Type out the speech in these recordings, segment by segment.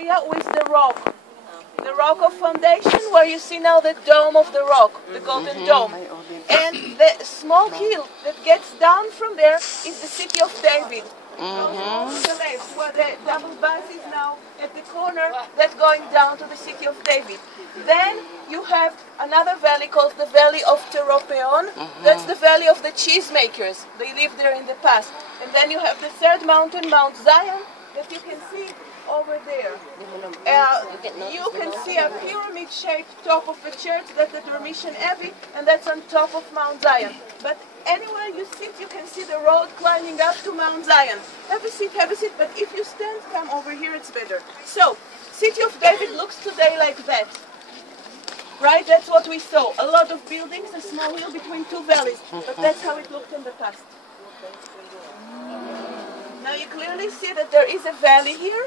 Moriah with the rock of foundation, where you see now the dome of the rock, the golden dome. And the small hill that gets down from there is the city of David. To the left, where the double bus is now at the corner, that's going down to the city of David. Then you have another valley called the Valley of Teropeon. That's the valley of the cheesemakers. They lived there in the past. And then you have the third mountain, Mount Zion, that you can see over there. You can see a pyramid-shaped top of the church, that's the Dormition Abbey, and that's on top of Mount Zion. But anywhere you sit, you can see the road climbing up to Mount Zion. Have a seat, but if you stand, come over here, it's better. So, City of David looks today like that. Right, that's what we saw. A lot of buildings, a small hill between two valleys. But that's how it looked in the past. Now you clearly see that there is a valley here,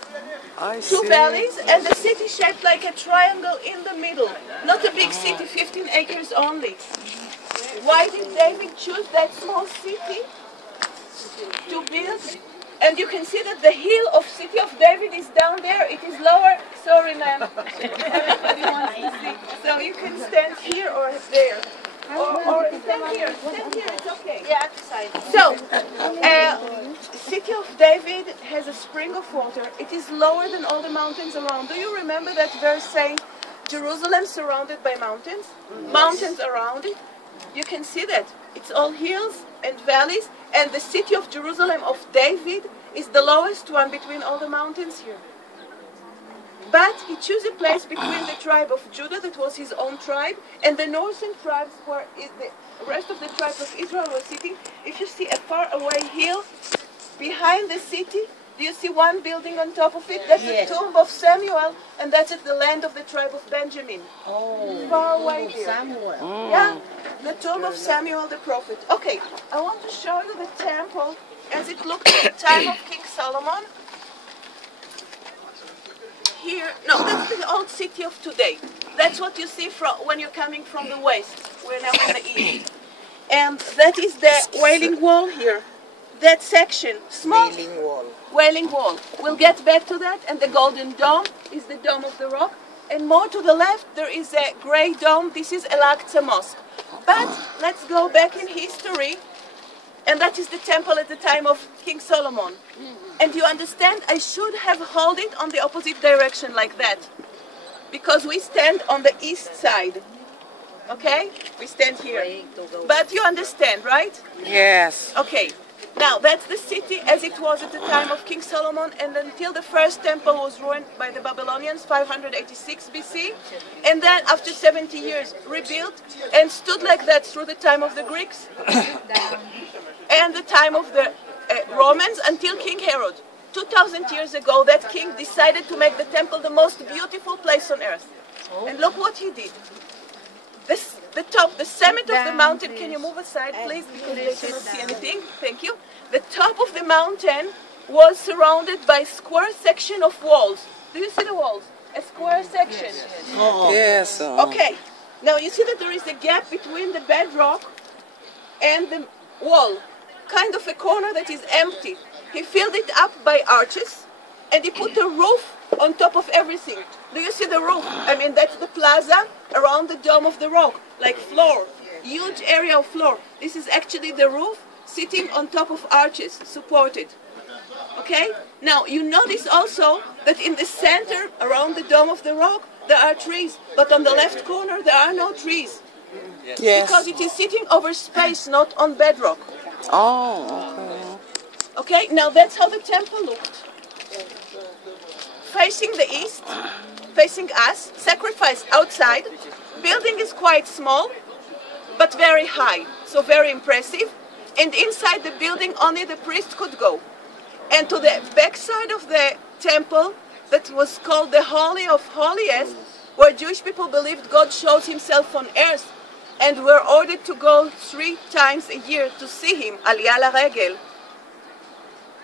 two valleys, and the city shaped like a triangle in the middle. Not a big city, 15 acres only. Why did David choose that small city to build? And you can see that the hill of City of David is down there. It is lower. Sorry, ma'am. Everybody wants to see. So you can stand here or there. Or stand here, it's okay. Yeah, outside. So, City of David has a spring of water. It is lower than all the mountains around. Do you remember that verse saying, Jerusalem surrounded by mountains? Mountains around it. You can see that. It's all hills and valleys, and the city of Jerusalem of David is the lowest one between all the mountains here. But he chose a place between the tribe of Judah, that was his own tribe, and the northern tribes where the rest of the tribes of Israel were sitting. If you see a far away hill behind the city, do you see one building on top of it? That's the tomb of Samuel, and that's at the land of the tribe of Benjamin. Oh, far away there. Samuel. Yeah, the tomb of Samuel the prophet. Okay, I want to show you the temple as it looked at the time of King Solomon. Here, no, that's the old city of today. That's what you see from when you're coming from the west. We're now in the east. And that is the Wailing Wall here. That section, small Wailing Wall. We'll get back to that. And the Golden Dome is the Dome of the Rock. And more to the left, there is a grey dome. This is Al-Aqsa Mosque. But let's go back in history. And that is the temple at the time of King Solomon. And you understand, I should have held it on the opposite direction like that. Because we stand on the east side. Okay? We stand here. But you understand, right? Yes. Okay. Now, that's the city as it was at the time of King Solomon, and until the first temple was ruined by the Babylonians, 586 BC. And then, after 70 years, rebuilt and stood like that through the time of the Greeks and the time of the Romans until King Herod. 2,000 years ago, that king decided to make the temple the most beautiful place on earth. And look what he did. The top, the summit of the mountain, can you move aside please, because they cannot see anything, thank you. The top of the mountain was surrounded by square section of walls. Do you see the walls? A square section. Yes. Okay, now you see that there is a gap between the bedrock and the wall, kind of a corner that is empty. He filled it up by arches, and he put a roof on top of everything. Do you see the roof? I mean, that's the plaza around the Dome of the Rock, like floor, huge area of floor. This is actually the roof sitting on top of arches, supported. Okay? Now, you notice also that in the center, around the Dome of the Rock, there are trees, but on the left corner, there are no trees. Yes. Because it is sitting over space, not on bedrock. Oh, okay. Okay, now that's how the temple looked. Facing the east, facing us, sacrifice outside. Building is quite small, but very high, so very impressive. And inside the building, only the priest could go. And to the back side of the temple, that was called the Holy of Holiest, where Jewish people believed God shows himself on earth, and were ordered to go 3 times a year to see him, Aliyah LaRegel.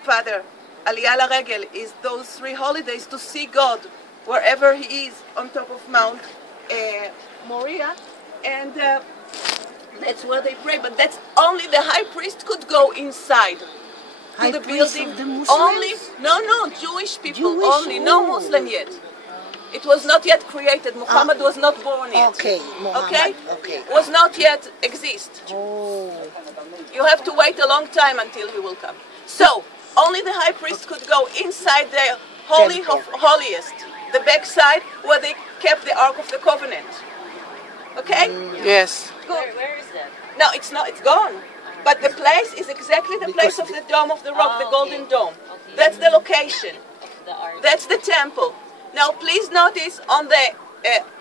Father, Aliyah LaRegel is those 3 holidays to see God wherever he is on top of Mount Moriah, and that's where they pray. But that's only the high priest could go inside. to the priest building of the Muslims? only, no, Jewish people Jewish? only, no Muslim yet. It was not yet created. Muhammad was not born yet. Okay, Muhammad. Okay? Okay. Was not yet exist. Oh. You have to wait a long time until he will come. So, only the high priest could go inside the Holy of Holiest, the back side where they kept the Ark of the Covenant. Okay? Yes. Good. Where is that? No, it's not, it's gone. But the place is exactly the place of the Dome of the Rock, the Golden Dome. Okay. That's the location. The ark. That's the temple. Now please notice on the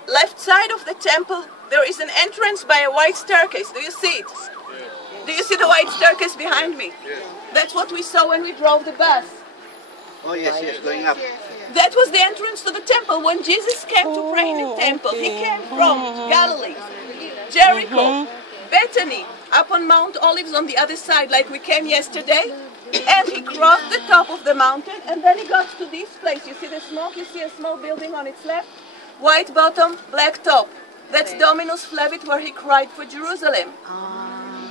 left side of the temple there is an entrance by a white staircase. Do you see it? Do you see the white staircase behind me? That's what we saw when we drove the bus. Oh, yes, going up. That was the entrance to the temple. When Jesus came to pray in the temple, he came from Galilee, Jericho, Bethany, up on Mount Olives on the other side like we came yesterday. And he crossed the top of the mountain and then he got to this place. You see the smoke? You see a small building on its left? White bottom, black top. That's Dominus Flevit where he cried for Jerusalem.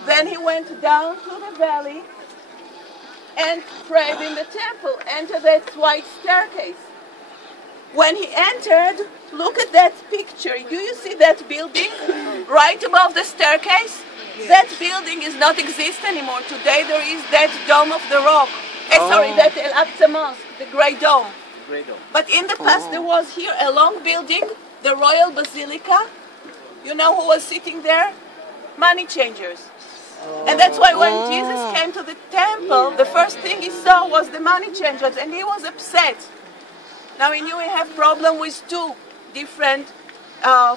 Then he went down to the valley and prayed in the temple, entered that white staircase. When he entered, look at that picture. Do you see that building right above the staircase? That building is not exist anymore. Today there is that Dome of the Rock. Sorry, that Al-Aqsa Mosque, the Great Dome. But in the past there was here a long building, the Royal Basilica. You know who was sitting there? Money changers. And that's why when Jesus came to the temple, the first thing he saw was the money changers, and he was upset. Now he knew he had problem with two different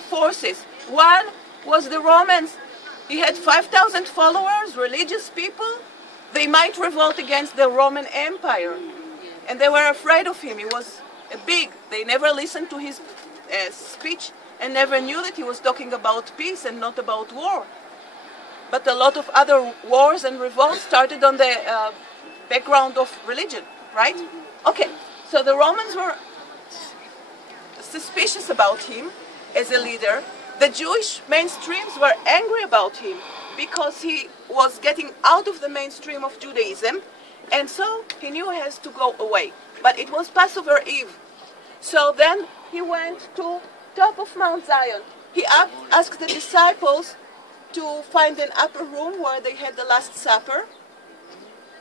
forces. One was the Romans. He had 5,000 followers, religious people. They might revolt against the Roman Empire. And they were afraid of him. He was big. They never listened to his speech and never knew that he was talking about peace and not about war. But a lot of other wars and revolts started on the background of religion, right? Okay, so the Romans were suspicious about him as a leader. The Jewish mainstreams were angry about him because he was getting out of the mainstream of Judaism, and so he knew he has to go away. But it was Passover Eve. So then he went to top of Mount Zion. He asked the disciples to find an upper room where they had the Last Supper.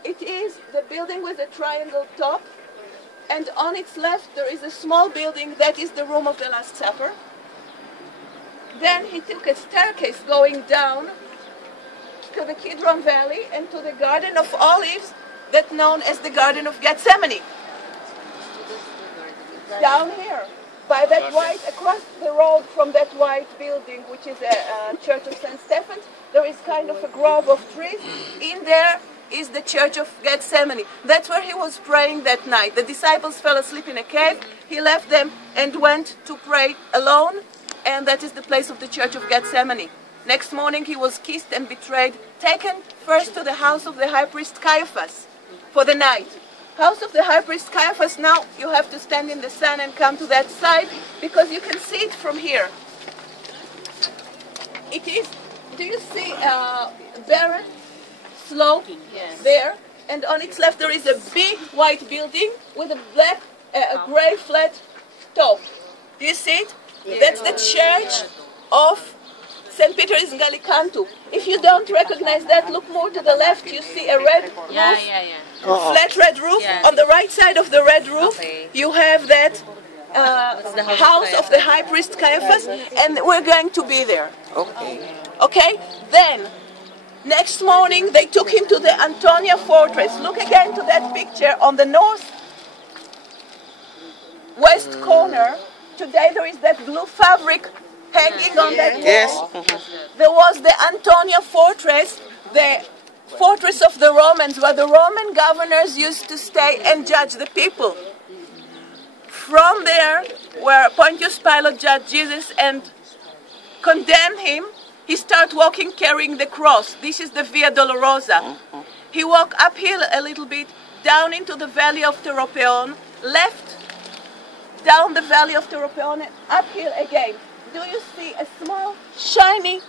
It is the building with a triangle top, and on its left there is a small building that is the room of the Last Supper. Then he took a staircase going down to the Kidron Valley and to the Garden of Olives, that's known as the Garden of Gethsemane. Down here, by that white, across the road from that white building, which is a Church of St. Stephen's, there is kind of a grove of trees. In there is the Church of Gethsemane. That's where he was praying that night. The disciples fell asleep in a cave. He left them and went to pray alone, and that is the place of the Church of Gethsemane. Next morning he was kissed and betrayed, taken first to the house of the high priest Caiaphas for the night. House of the high priest Caiaphas, now you have to stand in the sun and come to that side because you can see it from here. It is, do you see barren slope there? And on its left there is a big white building with a black, grey flat top. Do you see it? That's the church of St. Peter's in Gallicantu. If you don't recognize that, look more to the left. You see a red roof, flat red roof. Yeah. On the right side of the red roof, you have that the house of the high priest Caiaphas, and we're going to be there. Okay. Okay? Then, next morning, they took him to the Antonia Fortress. Look again to that picture on the northwest corner. Today there is that blue fabric hanging on that wall. Yes. There was the Antonia Fortress, the fortress of the Romans, where the Roman governors used to stay and judge the people. From there, where Pontius Pilate judged Jesus and condemned him, he started walking carrying the cross. This is the Via Dolorosa. He walked uphill a little bit, down into the valley of Teropeon, left down the valley of Teropeon, uphill again. Do you see a small shiny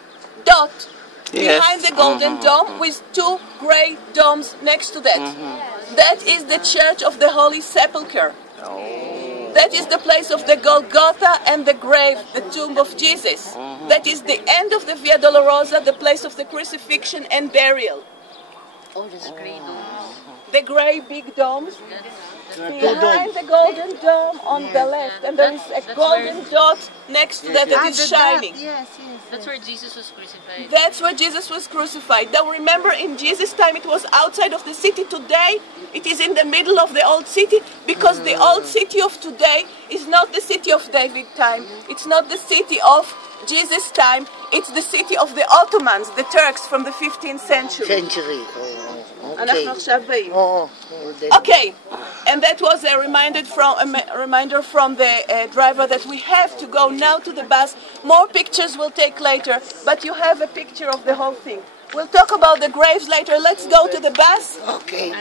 dot behind the golden dome with two gray domes next to that? That is the Church of the Holy Sepulchre. That is the place of the Golgotha and the grave, the tomb of Jesus. That is the end of the Via Dolorosa, the place of the crucifixion and burial. Oh, there's a grey dome. The grey big domes. Behind the golden dome on the left, and there is a golden dot next to that that is shining. That's where Jesus was crucified. That's where Jesus was crucified. Now remember, in Jesus' time it was outside of the city. Today it is in the middle of the old city, because the old city of today is not the city of David time. It's not the city of Jesus' time. It's the city of the Ottomans, the Turks from the 15th century. Okay, and that was a reminder from the driver that we have to go now to the bus. More pictures we'll take later, but you have a picture of the whole thing. We'll talk about the graves later. Let's go to the bus. Okay.